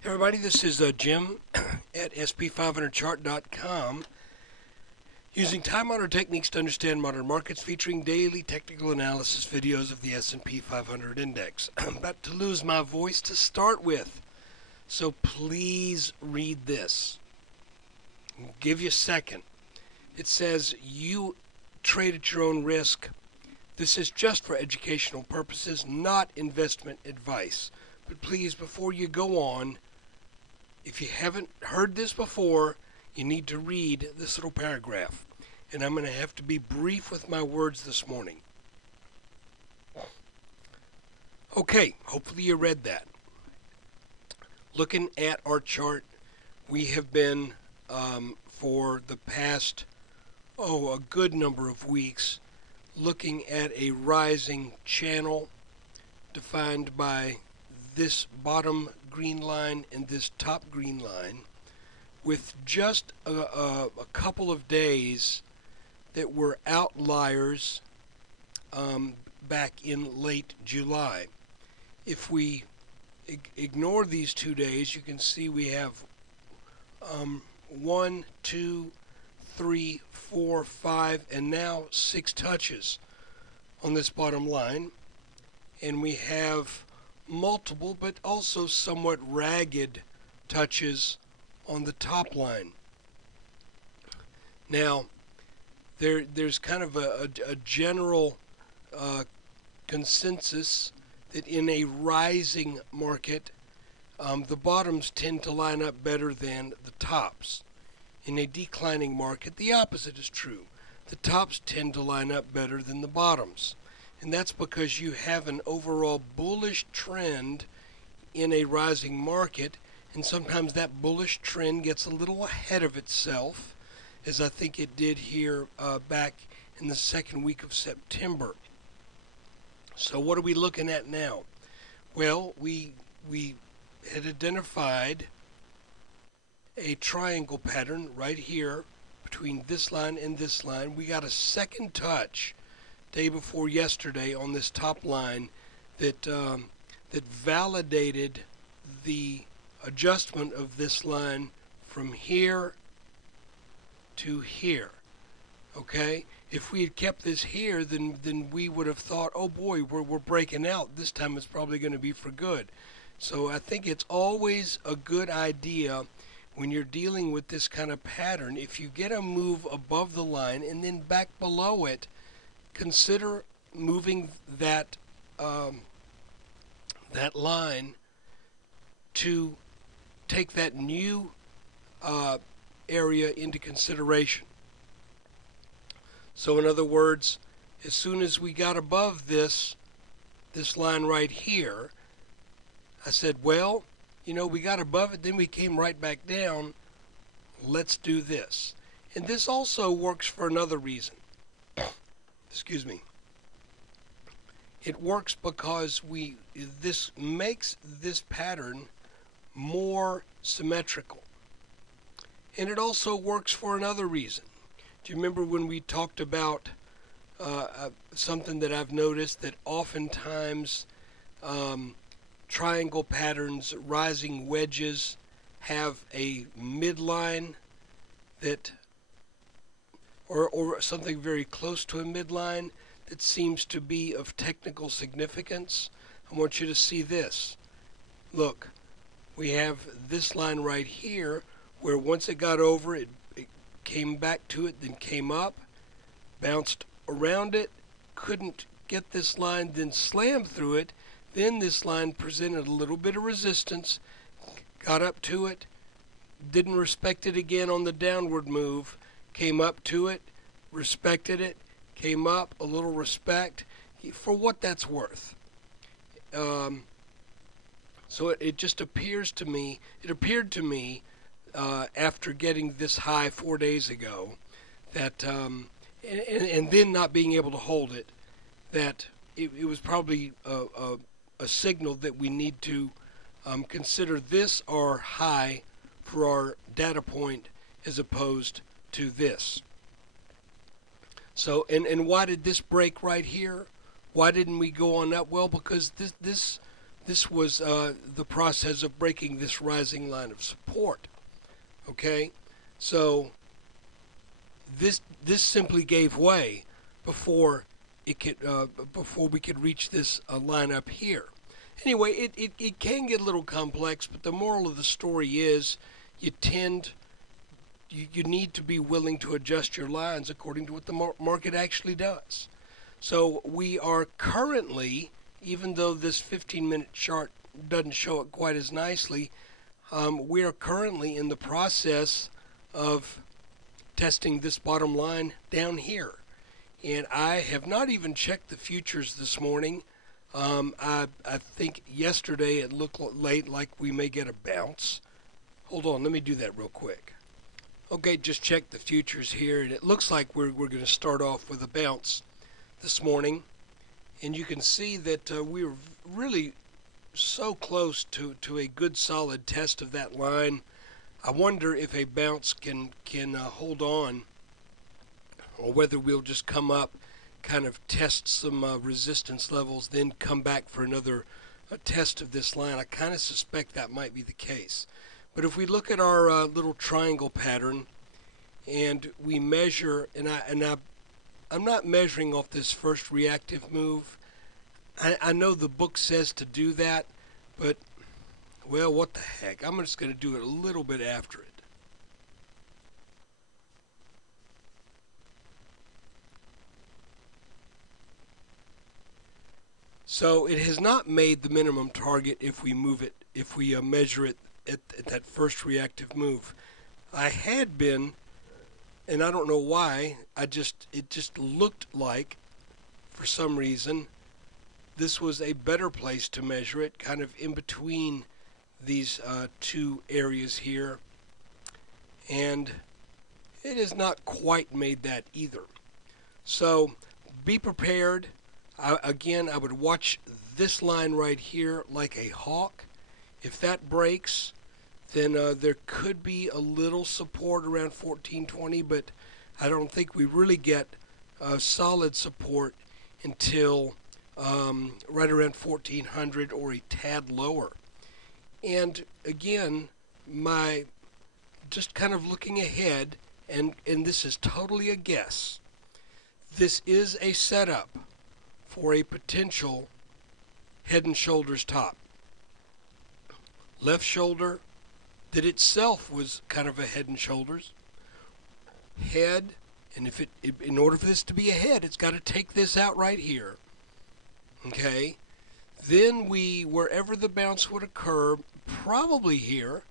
Hey everybody, this is Jim at sp500chart.com, using time-honored techniques to understand modern markets, featuring daily technical analysis videos of the S&P 500 index. I'm about to lose my voice to start with, so please read this. I'll give you a second. It says, you trade at your own risk. This is just for educational purposes, not investment advice. But please, before you go on, if you haven't heard this before, you need to read this little paragraph. And I'm going to have to be brief with my words this morning. Okay, hopefully you read that. Looking at our chart, we have been, for the past, a good number of weeks, looking at a rising channel defined by this bottom green line and this top green line, with just a couple of days that were outliers back in late July. If we ignore these 2 days, you can see we have 1, 2, 3, 4, 5, and now 6 touches on this bottom line, and we have multiple but also somewhat ragged touches on the top line. Now, there's kind of a general consensus that in a rising market, the bottoms tend to line up better than the tops. In a declining market, the opposite is true. The tops tend to line up better than the bottoms. And that's because you have an overall bullish trend in a rising market, and sometimes that bullish trend gets a little ahead of itself, as I think it did here back in the second week of September. So what are we looking at now? Well, we had identified a triangle pattern right here between this line and this line. We got a second touch day before yesterday on this top line that validated the adjustment of this line from here to here. Okay, if we had kept this here, then we would have thought, oh boy, we're breaking out. This time it's probably going to be for good. So I think it's always a good idea when you're dealing with this kind of pattern, if you get a move above the line and then back below it, consider moving that line to take that new area into consideration. So in other words, as soon as we got above this line right here, I said, well, we got above it, then we came right back down. Let's do this. And this also works for another reason. Excuse me. It works because this makes this pattern more symmetrical. And it also works for another reason. Do you remember when we talked about something that I've noticed, that oftentimes triangle patterns, rising wedges, have a midline that or something very close to a midline that seems to be of technical significance? I want you to see this. Look, we have this line right here where once it got over it, it came back to it, then came up, bounced around it, couldn't get this line, then slammed through it. Then this line presented a little bit of resistance, got up to it, didn't respect it again on the downward move, came up to it, respected it, came up, a little respect, for what that's worth. So it just appeared to me after getting this high 4 days ago, that and then not being able to hold it, that it was probably a signal that we need to consider this our high for our data point as opposed to this. So, and why did this break right here? Why didn't we go on up? Well, because this was the process of breaking this rising line of support. Okay, so this simply gave way before it could before we could reach this line up here. Anyway, it can get a little complex, but the moral of the story is you need to be willing to adjust your lines according to what the market actually does. So we are currently, even though this 15-minute chart doesn't show it quite as nicely, we are currently in the process of testing this bottom line down here. And I have not even checked the futures this morning. I think yesterday it looked like we may get a bounce. Hold on, let me do that real quick. Okay, just check the futures here, and it looks like we're going to start off with a bounce this morning. And you can see that we were really so close to a good solid test of that line. I wonder if a bounce can hold on, or whether we'll just come up, kind of test some resistance levels, then come back for another test of this line. I kind of suspect that might be the case. But if we look at our little triangle pattern and we measure, I'm not measuring off this first reactive move. I know the book says to do that, but, well, what the heck. I'm just going to do it a little bit after it. So it has not made the minimum target if we move it, if we measure it at that first reactive move. I had been, and I don't know why, it just looked like, for some reason, this was a better place to measure it, kind of in between these two areas here. And it has not quite made that either. So be prepared. Again, I would watch this line right here like a hawk. If that breaks, then there could be a little support around 1420, but I don't think we really get solid support until right around 1400 or a tad lower. And again, just kind of looking ahead, and this is totally a guess, this is a setup for a potential head and shoulders top. Left shoulder that itself was kind of a head and shoulders. Head, and in order for this to be a head, it's got to take this out right here. Okay? Then wherever the bounce would occur, probably here,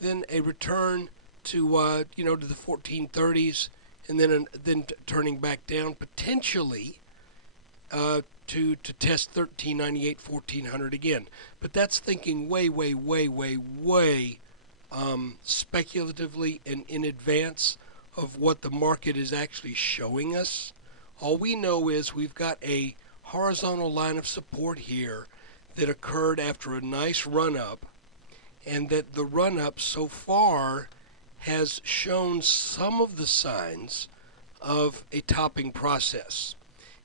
then a return to to the 1430s, and then turning back down potentially to test 1398, 1400 again. But that's thinking way speculatively and in advance of what the market is actually showing us. All we know is we've got a horizontal line of support here that occurred after a nice run-up, and that the run-up so far has shown some of the signs of a topping process.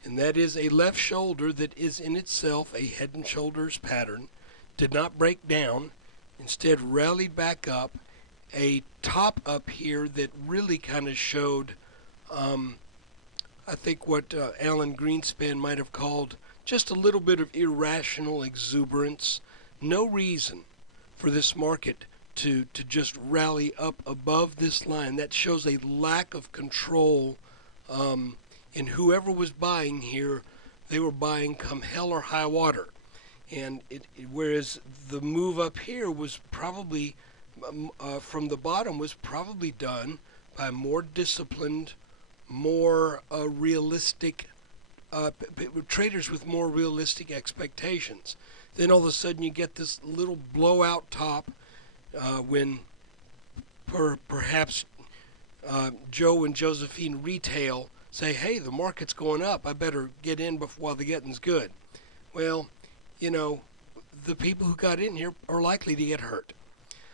And that is a left shoulder that is in itself a head and shoulders pattern, did not break down, instead rallied back up, a top up here that really kind of showed, I think what Alan Greenspan might have called just a little bit of irrational exuberance. No reason for this market to just rally up above this line. That shows a lack of control. And whoever was buying here, they were buying come hell or high water. And whereas the move up here was probably, from the bottom, was probably done by more disciplined, more realistic, traders with more realistic expectations. Then all of a sudden you get this little blowout top when perhaps Joe and Josephine Retail say, hey, the market's going up, I better get in while the getting's good. Well, the people who got in here are likely to get hurt.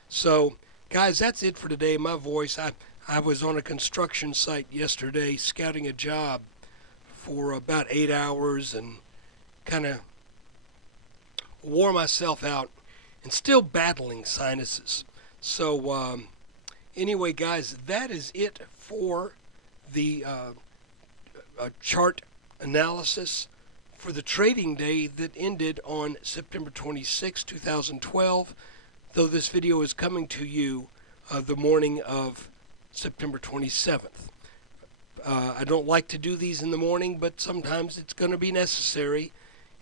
So, guys, that's it for today. My voice, I was on a construction site yesterday scouting a job for about 8 hours and kind of wore myself out and still battling sinuses. So anyway, guys, that is it for the chart analysis for the trading day that ended on September 26, 2012, though this video is coming to you the morning of September 27th. I don't like to do these in the morning, but sometimes it's going to be necessary,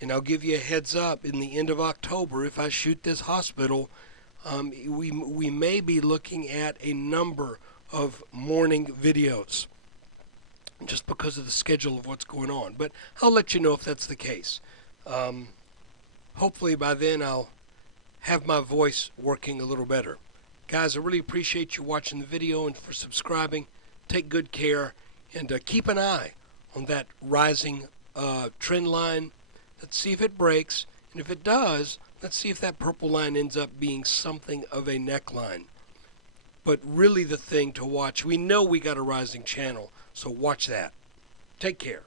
and I'll give you a heads up. In the end of October, if I shoot this hospital, we may be looking at a number of morning videos just because of the schedule of what's going on. But I'll let you know if that's the case. Hopefully by then I'll have my voice working a little better. Guys, I really appreciate you watching the video and for subscribing. Take good care, and keep an eye on that rising trend line. Let's see if it breaks, and if it does, let's see if that purple line ends up being something of a neckline. But really the thing to watch, we know we got a rising channel, so watch that. Take care.